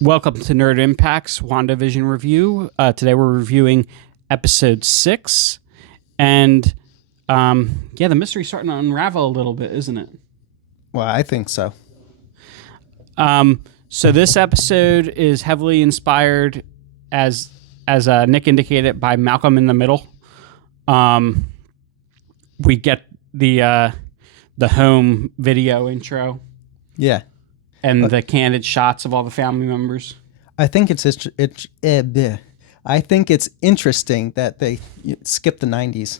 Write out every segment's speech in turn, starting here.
Welcome to Nerd Impact's WandaVision review. Today we're reviewing episode 6. And the mystery's starting to unravel a little bit, isn't it? Well, I think so. So this episode is heavily inspired, as Nick indicated, by Malcolm in the Middle. We get the home video intro. Yeah. And the candid shots of all the family members. I think it's interesting that they skipped the 90s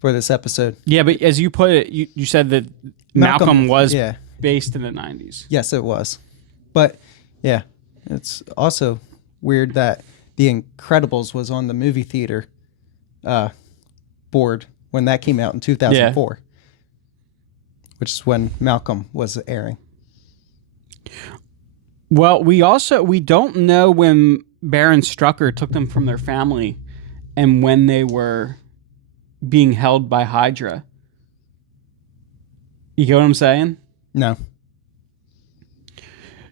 for this episode. Yeah, but as you put it, you said that Malcolm was based in the 90s. Yes, it was. But, yeah, it's also weird that The Incredibles was on the movie theater board when that came out in 2004, which is when Malcolm was airing. Well, we don't know when Baron Strucker took them from their family and when they were being held by Hydra. You get what I'm saying? No.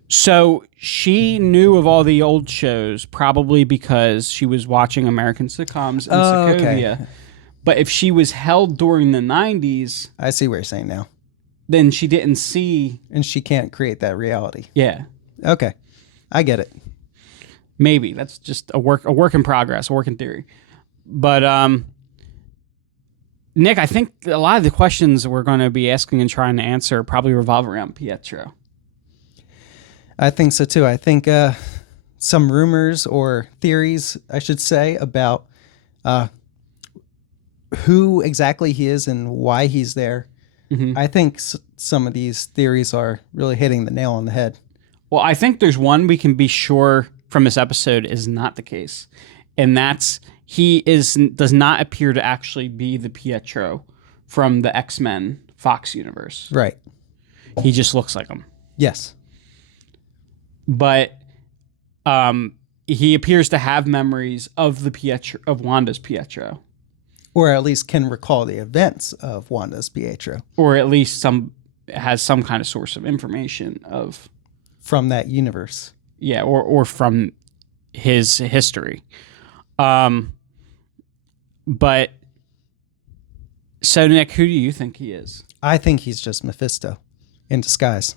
So she knew of all the old shows probably because she was watching American sitcoms in Sokovia. Okay. But if she was held during the 90s... I see what you're saying now. Then she didn't see... And she can't create that reality. Yeah. Okay. I get it. Maybe. That's just a work in progress, a work in theory. But, Nick, I think a lot of the questions we're going to be asking and trying to answer probably revolve around Pietro. I think so, too. I think some rumors or theories, I should say, about who exactly he is and why he's there. Mm-hmm. I think some of these theories are really hitting the nail on the head. Well, I think there's one we can be sure from this episode is not the case. And that's does not appear to actually be the Pietro from the X-Men Fox universe. Right. He just looks like him. Yes. But he appears to have memories of the Pietro, of Wanda's Pietro. Or at least can recall the events of Wanda's Pietro. Or at least has some kind of source of information of... From that universe. Yeah, or from his history. But... So, Nick, who do you think he is? I think he's just Mephisto in disguise.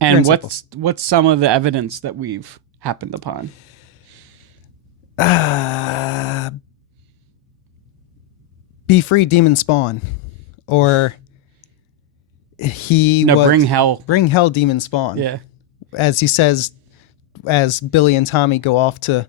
And what's some of the evidence that we've happened upon? Be free, demon spawn, or bring hell, demon spawn. Yeah, as he says, as Billy and Tommy go off to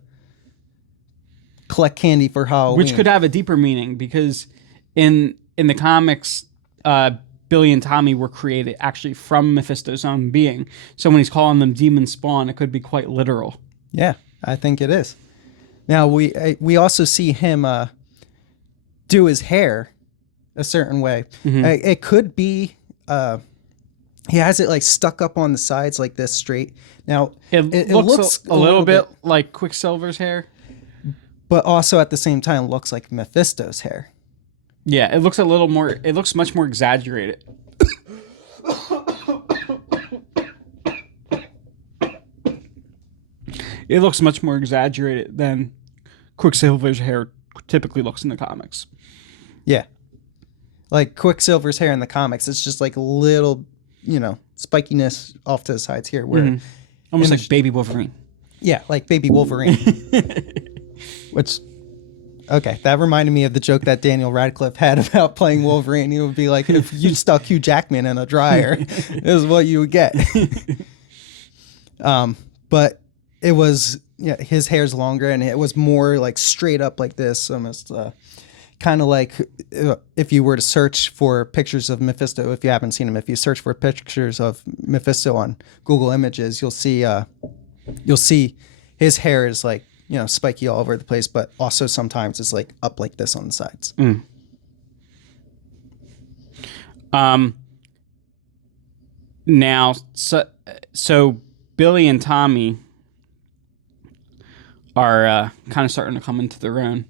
collect candy for Halloween, which could have a deeper meaning because in the comics, Billy and Tommy were created actually from Mephisto's own being. So when he's calling them demon spawn, it could be quite literal. Yeah, I think it is. Now we also see him. Do his hair a certain way. Mm-hmm. It could be he has it like stuck up on the sides like this straight. Now it looks a little bit like Quicksilver's hair, but also at the same time looks like Mephisto's hair. Yeah, it looks much more exaggerated. It looks much more exaggerated than Quicksilver's hair typically looks in the comics. Yeah. Like Quicksilver's hair in the comics, it's just like a little, spikiness off to the sides here. Where almost like baby Wolverine. Yeah, like baby Wolverine. Which, okay, that reminded me of the joke that Daniel Radcliffe had about playing Wolverine. He would be like, if you stuck Hugh Jackman in a dryer, this is what you would get. But it was... Yeah, his hair's longer, and it was more like straight up like this, almost kind of like if you were to search for pictures of Mephisto. If you haven't seen him, if you search for pictures of Mephisto on Google Images, you'll see his hair is like spiky all over the place, but also sometimes it's like up like this on the sides. Now, so Billy and Tommy are kind of starting to come into their own.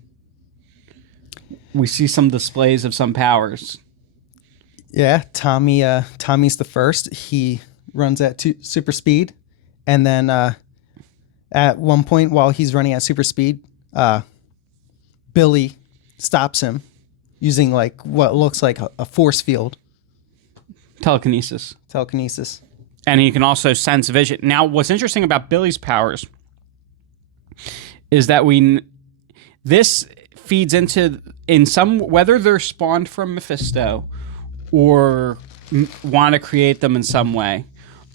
We see some displays of some powers. Yeah, Tommy's the first. He runs at super speed And then at one point, while he's running at super speed, Billy stops him using like what looks like a force field. Telekinesis. And he can also sense vision. Now, what's interesting about Billy's powers is that this feeds into, in some, whether they're spawned from Mephisto or want to create them in some way,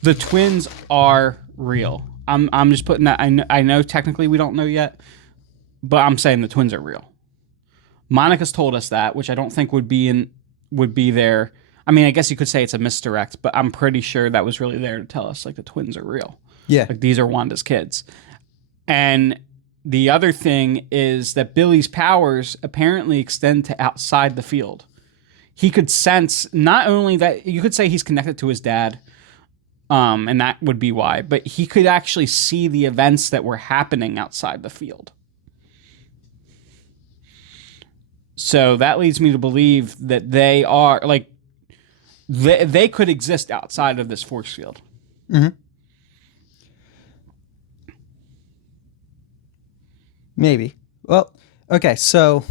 the twins are real. I'm just putting that. I know technically we don't know yet, but I'm saying the twins are real. Monica's told us that, which I don't think would be there. I mean, I guess you could say it's a misdirect, but I'm pretty sure that was really there to tell us like the twins are real. Yeah, like these are Wanda's kids. And the other thing is that Billy's powers apparently extend to outside the field. He could sense not only that, you could say he's connected to his dad, and that would be why, but he could actually see the events that were happening outside the field. So that leads me to believe that they are like, they could exist outside of this force field. Mm-hmm. Maybe. Well, okay, so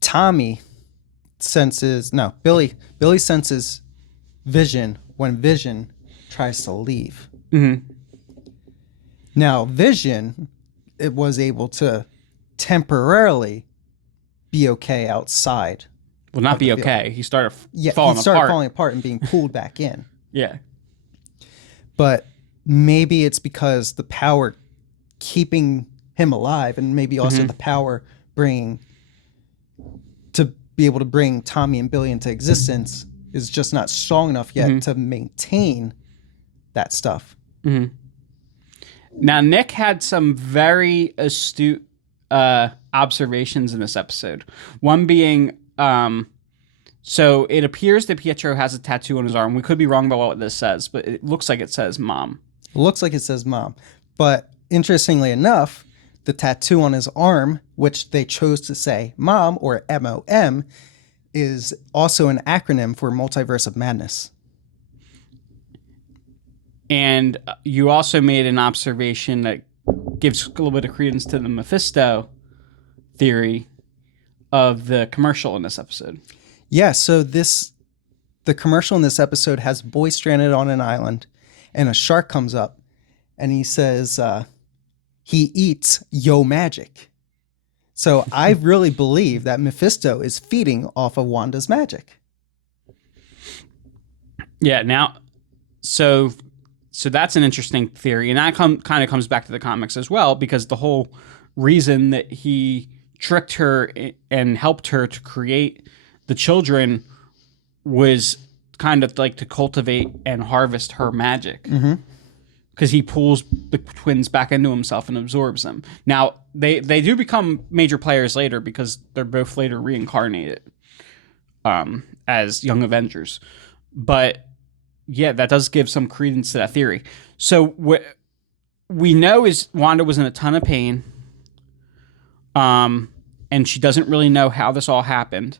Billy senses Vision when Vision tries to leave. Mm-hmm. Now, Vision, it was able to temporarily be okay outside. Well, not be okay. He started falling apart and being pulled back in. Yeah. But maybe it's because the power keeping him alive, and maybe also the power to be able to bring Tommy and Billy into existence is just not strong enough yet to maintain that stuff. Mm-hmm. Now, Nick had some very astute observations in this episode. One being, so it appears that Pietro has a tattoo on his arm. We could be wrong about what this says, but it looks like it says mom. It looks like it says mom. But interestingly enough, the tattoo on his arm, which they chose to say mom or MOM, is also an acronym for Multiverse of Madness. And you also made an observation that gives a little bit of credence to the Mephisto theory of the commercial in this episode. Yeah, so the commercial in this episode has a boy stranded on an island, and a shark comes up, and he says, he eats yo magic. So I really believe that Mephisto is feeding off of Wanda's magic. Yeah, now, so that's an interesting theory, and that kind of comes back to the comics as well, because the whole reason that he tricked her and helped her to create the children was kind of like to cultivate and harvest her magic. Mm-hmm. Because he pulls the twins back into himself and absorbs them. Now, they do become major players later because they're both later reincarnated as young Avengers. But, yeah, that does give some credence to that theory. So what we know is Wanda was in a ton of pain, and she doesn't really know how this all happened.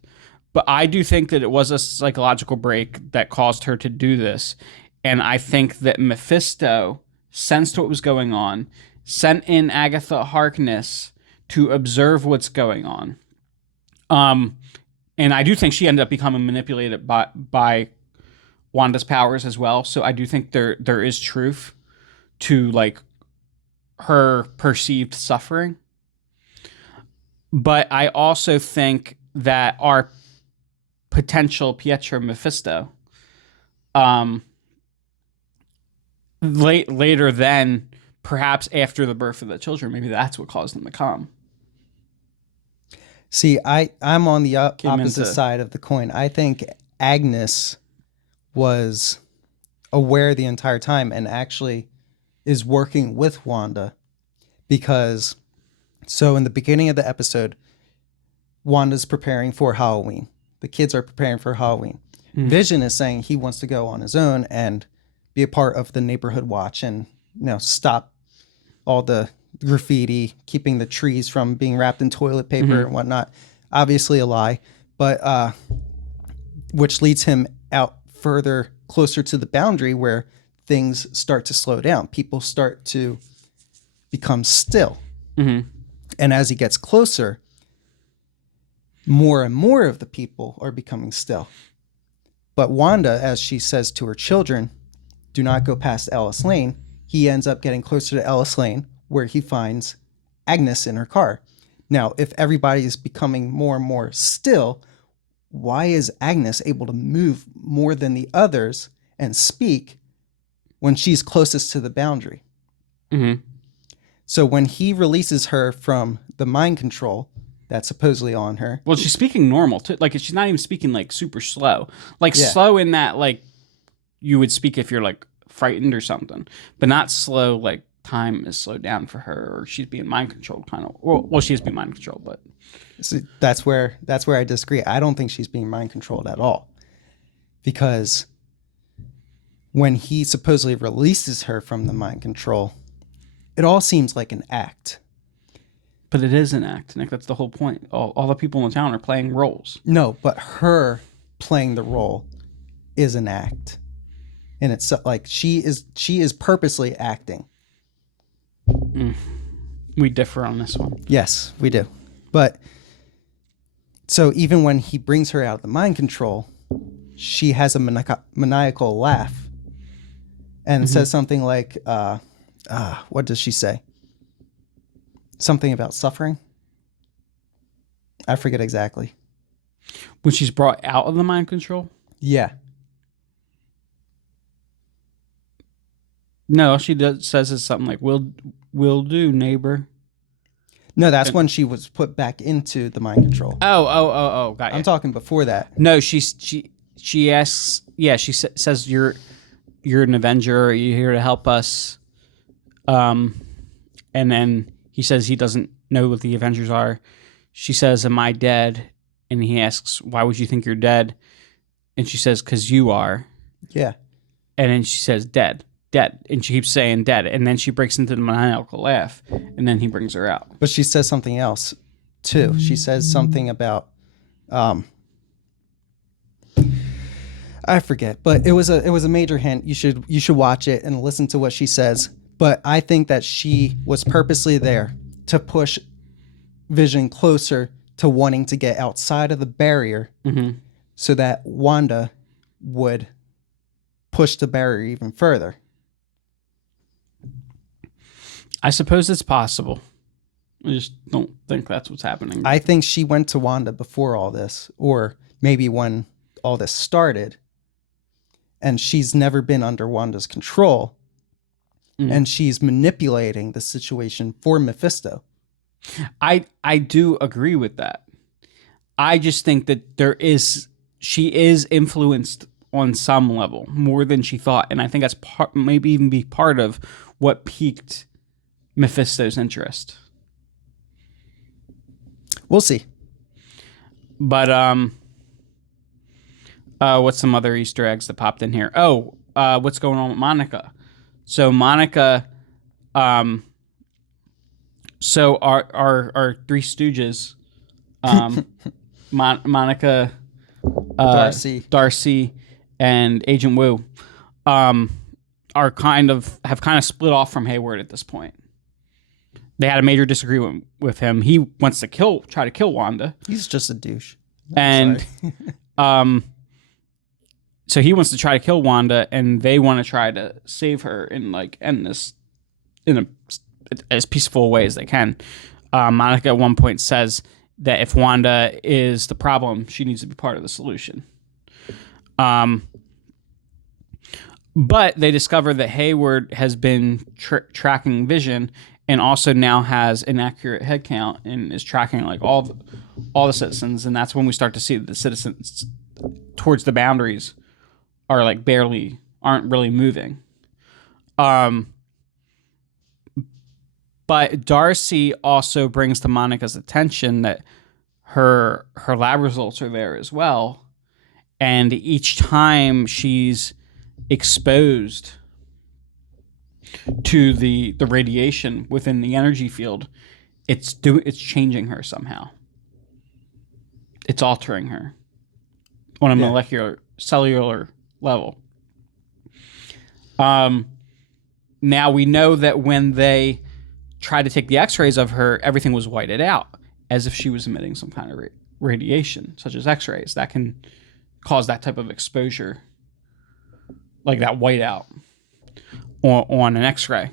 But I do think that it was a psychological break that caused her to do this. And I think that Mephisto sensed what was going on, sent in Agatha Harkness to observe what's going on. And I do think she ended up becoming manipulated by Wanda's powers as well. So I do think there is truth to like her perceived suffering. But I also think that our potential Pietro Mephisto, later then, perhaps after the birth of the children, maybe that's what caused them to come. See, I'm on the opposite side of the coin. I think Agnes was aware the entire time and actually is working with Wanda, because so in the beginning of the episode, Wanda's preparing for Halloween. The kids are preparing for Halloween. Mm-hmm. Vision is saying he wants to go on his own and be a part of the neighborhood watch and, stop all the graffiti, keeping the trees from being wrapped in toilet paper and whatnot. Obviously a lie, but which leads him out further, closer to the boundary where things start to slow down. People start to become still. Mm-hmm. And as he gets closer, more and more of the people are becoming still. But Wanda, as she says to her children, do not go past Ellis Lane. He ends up getting closer to Ellis Lane, where he finds Agnes in her car. Now, if everybody is becoming more and more still, why is Agnes able to move more than the others and speak when she's closest to the boundary? Mm-hmm. So when he releases her from the mind control that's supposedly on her. Well, she's speaking normal too. Like she's not even speaking like super slow. Like Yeah. slow in that like you would speak if you're like frightened or something, but not slow like time is slowed down for her or she's being mind controlled kind of. Well, she is being mind controlled, but So that's where I disagree. I don't think she's being mind controlled at all. Because when he supposedly releases her from the mind control, it all seems like an act. But it is an act, Nick. That's the whole point. All the people in the town are playing roles. No, but her playing the role is an act. And it's like she is purposely acting. We differ on this one. Yes, we do. But so even when he brings her out of the mind control, she has a maniacal laugh and says something like, what does she say? Something about suffering? I forget exactly. When she's brought out of the mind control? Yeah. No, all she says is something like, "Will do, neighbor." No, that's when she was put back into the mind control. Oh, got you. I'm talking before that. No, she asks. Yeah, she says you're an Avenger. Are you here to help us? And then he says he doesn't know what the Avengers are. She says, "Am I dead?" And he asks, "Why would you think you're dead?" And she says, "'Cause you are." Yeah. And then she says, "Dead." And she keeps saying dead. And then she breaks into the maniacal laugh. And then he brings her out. But she says something else too. She says something about I forget, but it was a major hint. You should watch it and listen to what she says. But I think that she was purposely there to push Vision closer to wanting to get outside of the barrier so that Wanda would push the barrier even further. I suppose it's possible. I just don't think that's what's happening. I think she went to Wanda before all this, or maybe when all this started, and she's never been under Wanda's control, and she's manipulating the situation for Mephisto. I do agree with that. I just think that she is influenced on some level more than she thought, and I think that's maybe even be part of what piqued Mephisto's interest. We'll see. But what's some other Easter eggs that popped in here? What's going on with Monica? So Monica, so our Three Stooges, Monica, Darcy, and Agent Wu, have kind of split off from Hayward at this point. They had a major disagreement with him. He wants to try to kill Wanda. He's just a douche. And so he wants to try to kill Wanda, and they want to try to save her and like end this in as peaceful way as they can. Monica at one point says that if Wanda is the problem, she needs to be part of the solution. But they discover that Hayward has been tracking Vision and also now has an accurate head count and is tracking like all the citizens, and that's when we start to see that the citizens towards the boundaries are like aren't really moving. But Darcy also brings to Monica's attention that her lab results are there as well, and each time she's exposed to the radiation within the energy field, it's changing her somehow. It's altering her on a molecular cellular level. Now we know that when they tried to take the X-rays of her, everything was whited out, as if she was emitting some kind of radiation, such as X-rays that can cause that type of exposure, like that whiteout on an X-ray,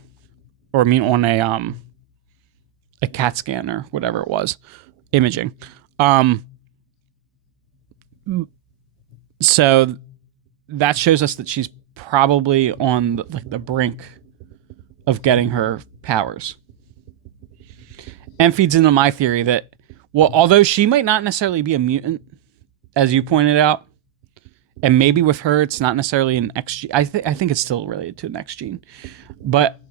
or I mean on a CAT scan or whatever it was, imaging. So that shows us that she's probably on the brink of getting her powers, and feeds into my theory that, well, although she might not necessarily be a mutant, as you pointed out, and maybe with her it's not necessarily an X gene. I think it's still related to an X gene, but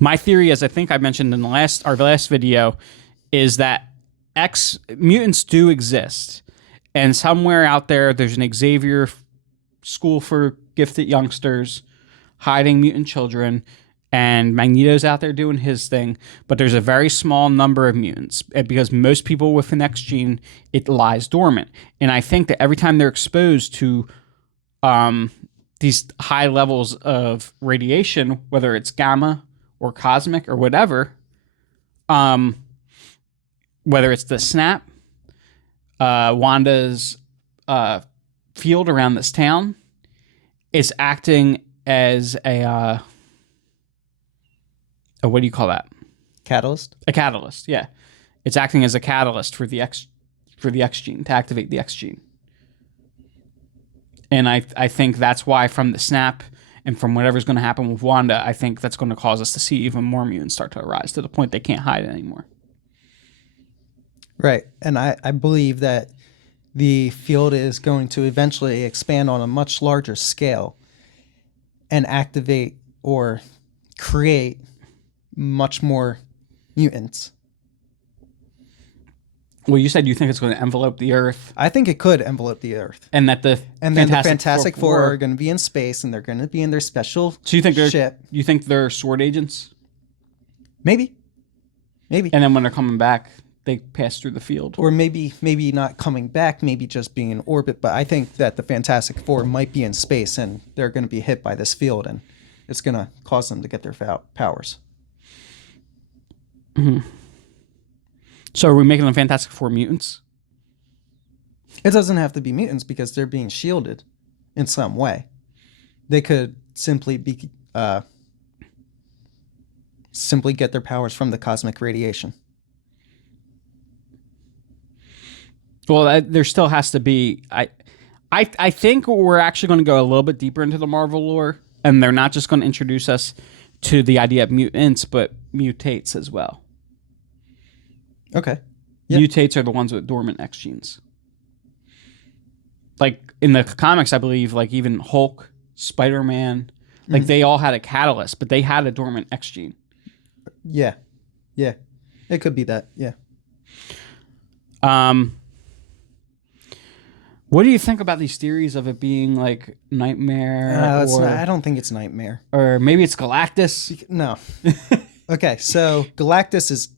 my theory, as I think I mentioned in our last video, is that X mutants do exist, and somewhere out there's an Xavier school for gifted youngsters hiding mutant children, and Magneto's out there doing his thing, but there's a very small number of mutants, because most people with an X gene, it lies dormant. And I think that every time they're exposed to these high levels of radiation, whether it's gamma or cosmic or whatever, whether it's the snap, Wanda's field around this town, is acting as a what do you call that? Catalyst? A catalyst, yeah. It's acting as a catalyst for the X gene, to activate the X gene. And I think that's why, from the snap and from whatever's going to happen with Wanda, I think that's going to cause us to see even more mutants start to arise, to the point they can't hide anymore. Right. And I believe that the field is going to eventually expand on a much larger scale and activate or create much more mutants. Well, you said you think it's going to envelope the Earth. I think it could envelope the Earth. And that the Fantastic Four are going to be in space, and they're going to be in their special ship. You think they're sword agents? Maybe. And then when they're coming back, they pass through the field. Or maybe not coming back, maybe just being in orbit. But I think that the Fantastic Four might be in space, and they're going to be hit by this field, and it's going to cause them to get their powers. Mm-hmm. So are we making them Fantastic Four mutants? It doesn't have to be mutants, because they're being shielded in some way. They could simply be simply get their powers from the cosmic radiation. Well, there still has to be. I think we're actually going to go a little bit deeper into the Marvel lore, and they're not just going to introduce us to the idea of mutants, but mutates as well. Okay. Yep. Mutates are the ones with dormant X genes. Like in the comics, I believe, like even Hulk, Spider-Man, like they all had a catalyst, but they had a dormant X gene. Yeah. Yeah. It could be that. Yeah. What do you think about these theories of it being like Nightmare? I don't think it's Nightmare. Or maybe it's Galactus? No. Okay, so Galactus is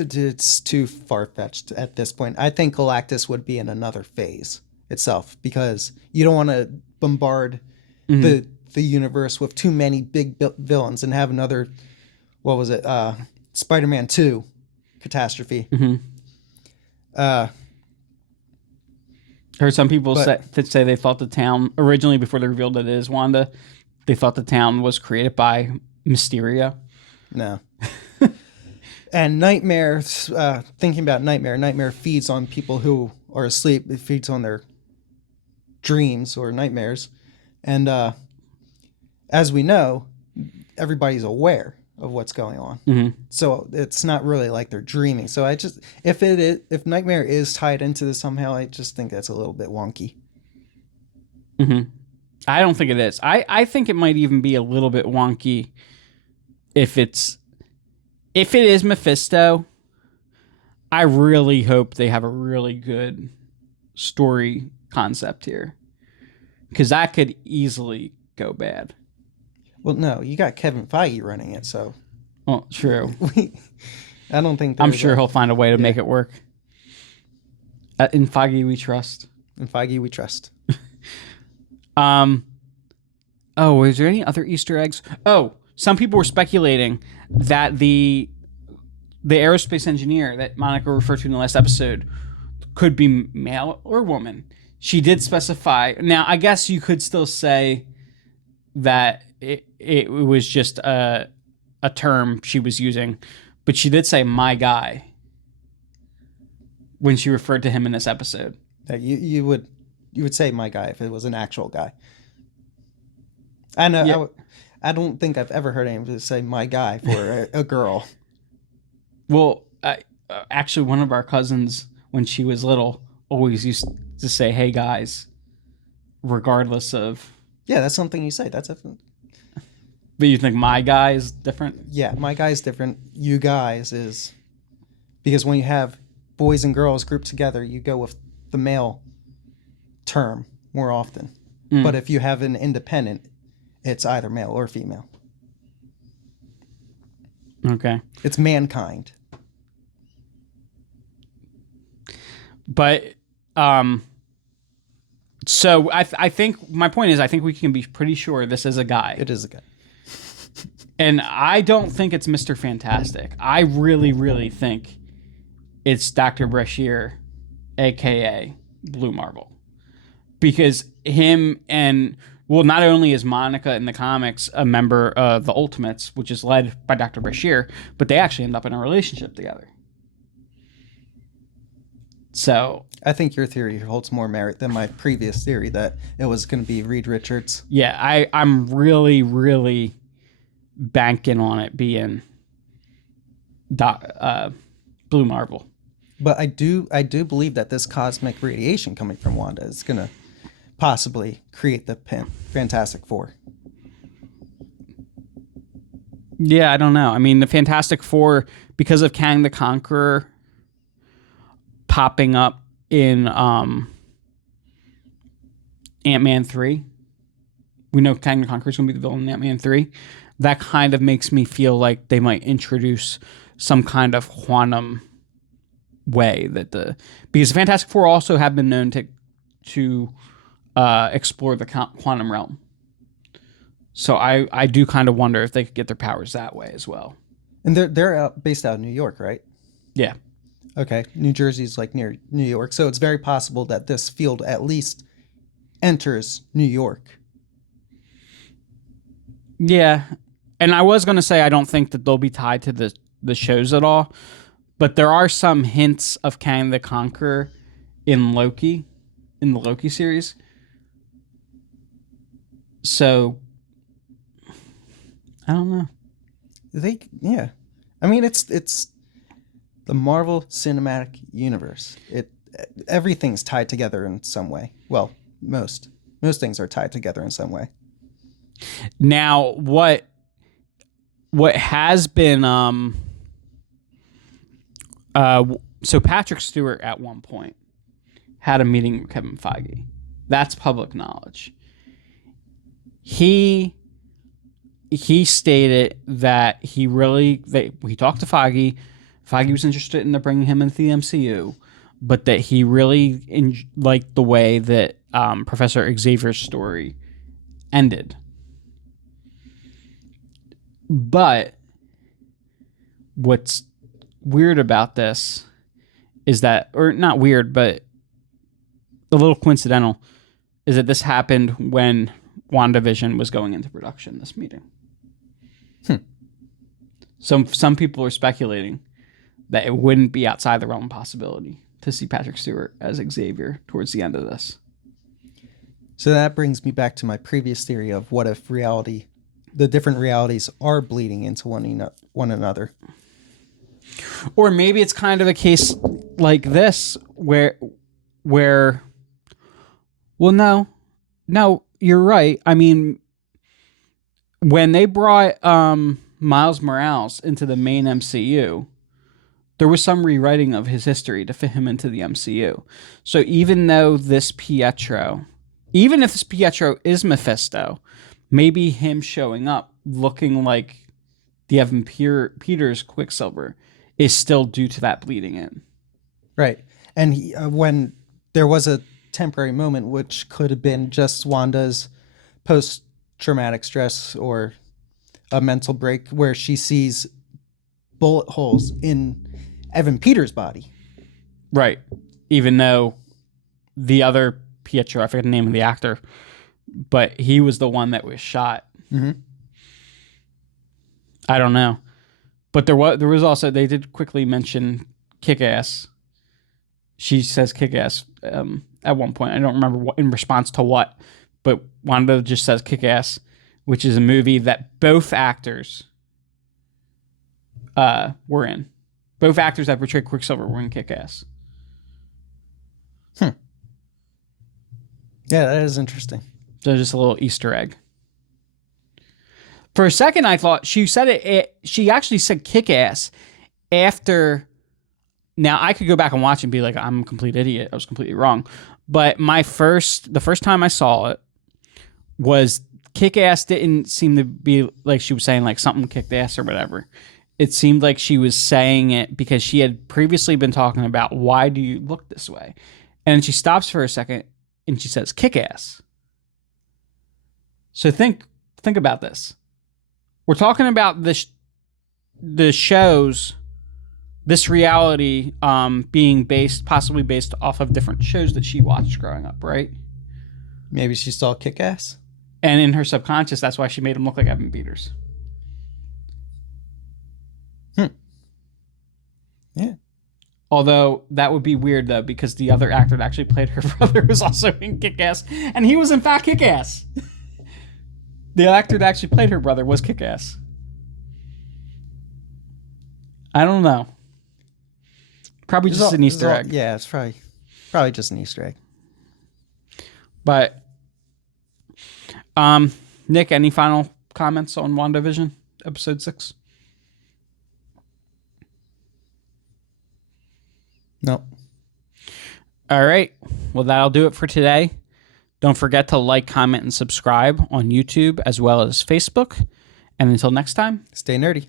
it's too far-fetched at this point. I think Galactus would be in another phase itself, because you don't want to bombard the universe with too many big villains and have another, what was it, Spider-Man 2 catastrophe. Heard some people say they thought the town, originally before they revealed that it is Wanda, they thought the town was created by Mysterio. No. And Nightmare, thinking about Nightmare feeds on people who are asleep. It feeds on their dreams or nightmares. And as we know, everybody's aware of what's going on. So it's not really like they're dreaming. So if Nightmare is tied into this somehow, I just think that's a little bit wonky. I don't think it is. I think it might even be a little bit wonky if it is Mephisto. I really hope they have a really good story concept here, because that could easily go bad. Well, no, you got Kevin Feige running it, so. Well, true. I don't think. I'm sure he'll find a way to make it work. In Feige we trust. In Feige we trust. Oh, is there any other Easter eggs? Oh, some people were speculating that the aerospace engineer that Monica referred to in the last episode could be male or woman. She did specify. Now, I guess you could still say that it was just a term she was using, but she did say "my guy" when she referred to him in this episode. You would say my guy if it was an actual guy. I know. Yeah. I don't think I've ever heard anybody say my guy for a girl. Well, actually, one of our cousins, when she was little, always used to say, "Hey guys," regardless of. Yeah, that's something you say. That's different. But you think my guy is different? Yeah, my guy's different. You guys is because when you have boys and girls grouped together, you go with the male term more often. But if you have an independent, it's either male or female. Okay. It's mankind. But so I think my point is I think we can be pretty sure this is a guy. It is a guy. And I don't think it's Mr. Fantastic. I really, really think it's Dr. Brashear, aka Blue Marvel. Because him and not only is Monica in the comics a member of the Ultimates, which is led by Dr. Brashear, but they actually end up in a relationship together. So I think your theory holds more merit than my previous theory that it was going to be Reed Richards. yeah, I'm really, really banking on it being Blue Marvel. But I do believe that this cosmic radiation coming from Wanda is going to possibly create the Fantastic Four. Yeah, I don't know. I mean, the Fantastic Four, because of Kang the Conqueror popping up in Ant-Man 3, we know Kang the Conqueror is going to be the villain in Ant-Man 3. That kind of makes me feel like they might introduce some kind of quantum way because the Fantastic Four also have been known to explore the quantum realm. So I do kind of wonder if they could get their powers that way as well. And they're based out of New York, right? Yeah. Okay. New Jersey's like near New York, so it's very possible that this field at least enters New York. Yeah. And I was going to say I don't think that they'll be tied to the shows at all, but there are some hints of Kang the Conqueror in the Loki series. So I don't know. Yeah. I mean, it's the Marvel Cinematic Universe. Everything's tied together in some way. Well, most things are tied together in some way. Now, what has been so Patrick Stewart at one point had a meeting with Kevin Feige. That's public knowledge. He stated that he talked to Feige. Feige was interested in bringing him into the MCU, but that he really liked the way that Professor Xavier's story ended. But what's weird about this is that, or not weird, but a little coincidental, is that this happened when WandaVision was going into production, this meeting. Some people are speculating that it wouldn't be outside the realm of possibility to see Patrick Stewart as Xavier towards the end of this. So that brings me back to my previous theory of what if the different realities are bleeding into one another. Or maybe it's kind of a case like this where well, no, you're right. I mean, when they brought Miles Morales into the main MCU, there was some rewriting of his history to fit him into the MCU. So even if this Pietro is Mephisto, maybe him showing up looking like the Evan Peters Quicksilver is still due to that bleeding in. Right. And when there was a temporary moment, which could have been just Wanda's post traumatic stress or a mental break where she sees bullet holes in Evan Peters' body. Right. Even though the other Pietro, I forget the name of the actor, but he was the one that was shot. Mm-hmm. I don't know. But there was also, they did quickly mention Kick-Ass. She says Kick-Ass at one point. I don't remember what, in response to what, but Wanda just says Kick-Ass, which is a movie that both actors were in. Both actors that portrayed Quicksilver were in Kick-Ass. Yeah, that is interesting. So just a little Easter egg. For a second, I thought she said it. She actually said Kick-Ass after. Now I could go back and watch and be like, I'm a complete idiot. I was completely wrong. But the first time I saw it was Kick-Ass didn't seem to be like she was saying like something kicked ass or whatever. It seemed like she was saying it because she had previously been talking about why do you look this way, and she stops for a second and she says Kick-Ass. So think about this. We're talking about the shows, this reality being possibly based off of different shows that she watched growing up, right? Maybe she saw Kick-Ass. And in her subconscious, that's why she made him look like Evan Peters. Yeah. Although that would be weird though, because the other actor that actually played her brother was also in Kick-Ass, and he was in fact Kick-Ass. The actor that actually played her brother was Kick-Ass. I don't know. Probably just an Easter egg. Yeah, it's probably just an Easter egg. But, Nick, any final comments on WandaVision episode 6? No. All right. Well, that'll do it for today. Don't forget to like, comment, and subscribe on YouTube as well as Facebook. And until next time, Stay nerdy.